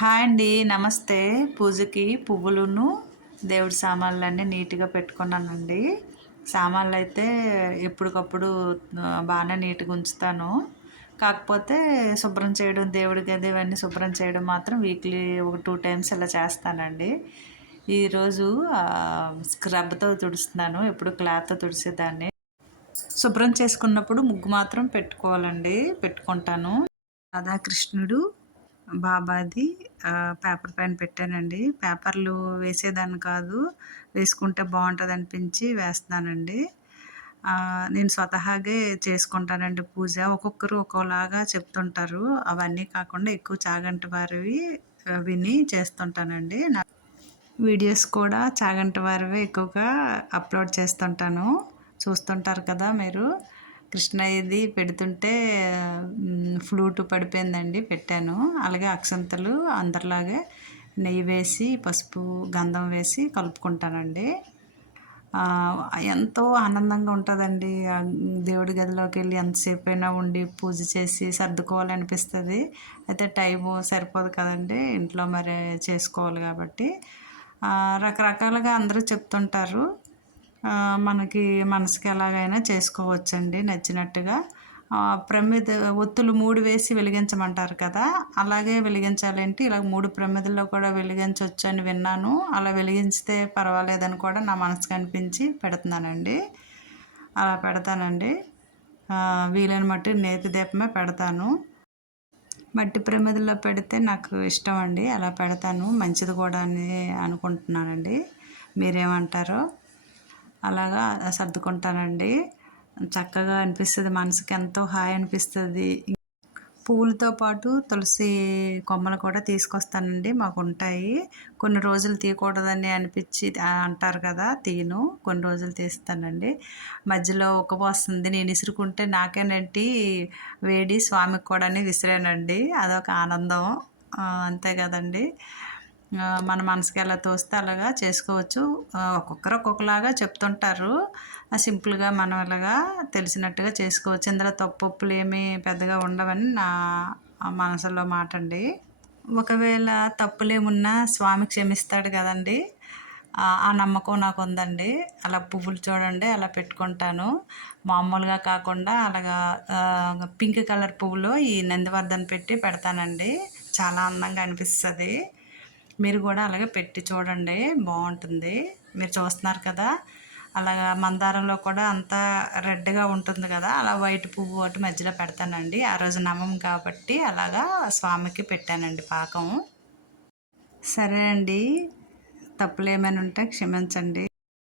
Hi అండి నమస్తే. పూజకి పువ్వులును దేవుడి సామాన్లు అన్నీ నీట్గా పెట్టుకున్నానండి. సామాన్లు అయితే ఎప్పటికప్పుడు బాగానే నీట్గా ఉంచుతాను. కాకపోతే శుభ్రం చేయడం దేవుడి గది ఇవన్నీ శుభ్రం చేయడం మాత్రం వీక్లీ ఒక టూ టైమ్స్ ఇలా చేస్తానండి. ఈరోజు స్క్రబ్తో తుడుస్తున్నాను ఎప్పుడు క్లాత్తో తుడిసేదాన్ని. శుభ్రం చేసుకున్నప్పుడు ముగ్గు మాత్రం పెట్టుకోవాలండి పెట్టుకుంటాను. రాధాకృష్ణుడు బాబాది పేపర్ పైన పెట్టానండి. పేపర్లు వేసేదాన్ని కాదు వేసుకుంటే బాగుంటుంది అనిపించి వేస్తున్నానండి నేను స్వతహాగే చేసుకుంటానండి పూజ. ఒక్కొక్కరు ఒక్కోలాగా చెప్తుంటారు. అవన్నీ కాకుండా ఎక్కువ చాగంటి వారివి విని చేస్తుంటానండి. నా వీడియోస్ కూడా చాగంటి వారివే ఎక్కువగా అప్లోడ్ చేస్తుంటాను. చూస్తుంటారు కదా మీరు. కృష్ణయ్యది పెడుతుంటే ఫ్లూట్ పడిపోయిందండి పెట్టాను. అలాగే అక్షంతలు అందరిలాగే నెయ్యి వేసి పసుపు గంధం వేసి కలుపుకుంటానండి. ఎంతో ఆనందంగా ఉంటుందండి. దేవుడి గదిలోకి వెళ్ళి ఎంతసేపు అయినా ఉండి పూజ చేసి సర్దుకోవాలనిపిస్తుంది. అయితే టైము సరిపోదు కదండి ఇంట్లో మరి చేసుకోవాలి కాబట్టి. రకరకాలుగా అందరూ చెప్తుంటారు. మనకి మనసుకి ఎలాగైనా చేసుకోవచ్చండి నచ్చినట్టుగా. ప్రమిద ఒత్తులు మూడు వేసి వెలిగించమంటారు కదా అలాగే వెలిగించాలంటే? ఇలా మూడు ప్రమిదల్లో కూడా వెలిగించవచ్చు అని విన్నాను. అలా వెలిగించితే పర్వాలేదని కూడా నా మనసుకు అనిపించి పెడుతున్నానండి. అలా పెడతానండి. వీలైన మట్టి నేతి దీపమే పెడతాను. మట్టి ప్రమిదల్లో పెడితే నాకు ఇష్టం అండి అలా పెడతాను. మంచిది కూడా అని అనుకుంటున్నానండి. మీరేమంటారో? అలాగా సర్దుకుంటానండి. చక్కగా అనిపిస్తుంది మనసుకి ఎంతో హాయి అనిపిస్తుంది. పూలతో పాటు తులసి కొమ్మలు కూడా తీసుకొస్తానండి మాకు ఉంటాయి కొన్ని రోజులు తీయకూడదని అనిపించి అంటారు కదా తీను కొన్ని రోజులు తీస్తానండి. మధ్యలో వస్తుంది నేను విసురుకుంటే నాకేనంటి వేడి స్వామికి కూడా విసిరానండి. అదొక ఆనందం. అంతే కదండి. మన మనసుకి ఎలా తోస్తే అలాగా చేసుకోవచ్చు. ఒక్కొక్కరు ఒక్కొక్కలాగా చెప్తుంటారు. సింపుల్గా మనం ఇలాగా తెలిసినట్టుగా చేసుకోవచ్చు. ఇందులో తప్పులు ఏమీ పెద్దగా ఉండవని నా మనసులో మాట అండి. ఒకవేళ తప్పులేమున్నా స్వామి క్షమిస్తాడు కదండి. ఆ నమ్మకం నాకు ఉందండి. అలా పువ్వులు చూడండి అలా పెట్టుకుంటాను. మామూలుగా కాకుండా అలాగా పింక్ కలర్ పువ్వులు ఈ నందివర్ధన్ పెట్టి పెడతానండి. చాలా అందంగా అనిపిస్తుంది. మీరు కూడా అలాగే పెట్టి చూడండి. బాగుంటుంది. మీరు చూస్తున్నారు కదా. అలాగా మందారంలో కూడా అంతా రెడ్గా ఉంటుంది కదా. అలా వైట్ పువ్వు ఒకటి మధ్యలో పెడతానండి. ఆ రోజు నమ్మం కాబట్టి అలాగా స్వామికి పెట్టానండి పాకం. సరే అండి. తప్పులు ఏమైనా ఉంటే క్షమించండి.